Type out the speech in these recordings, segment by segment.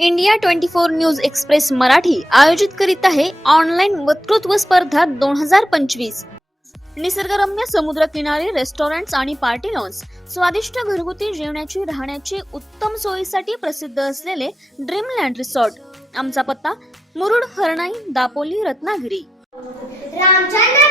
India twenty four news express Marathi आयोजित करीत आहे ऑनलाईन वक्तृत्व स्पर्धा दोन हजार पंचवीस. निसर्गरम्य समुद्रकिनारी रेस्टॉरंट आणि पार्टी लॉन्स स्वादिष्ट घरगुती जेवणाची राहण्याची उत्तम सोयीसाठी प्रसिद्ध असलेले ड्रीमलँड रिसॉर्ट आमचा पत्ता मुरुड हरणाई दापोली रत्नागिरी. रामचंद्र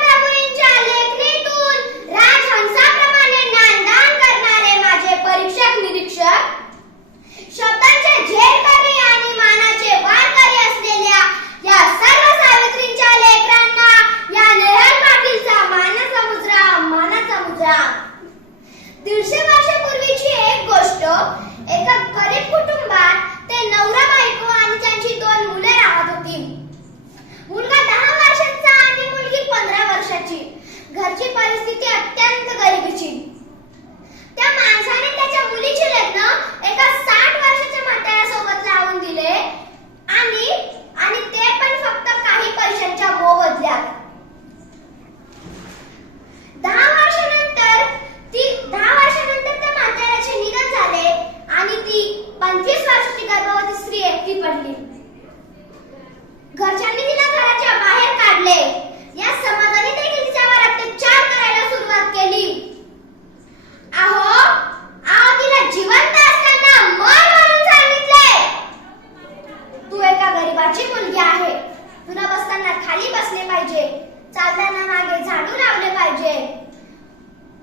पाहिजे. चालताना मागे झाडू लावले पाहिजे.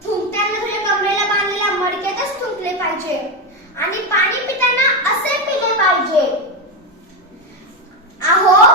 थुंकताना तुझे कमरेला बांधलेल्या मडक्यातच थुंकले पाहिजे. आणि पाणी पिताना असे पिले पाहिजे. आहो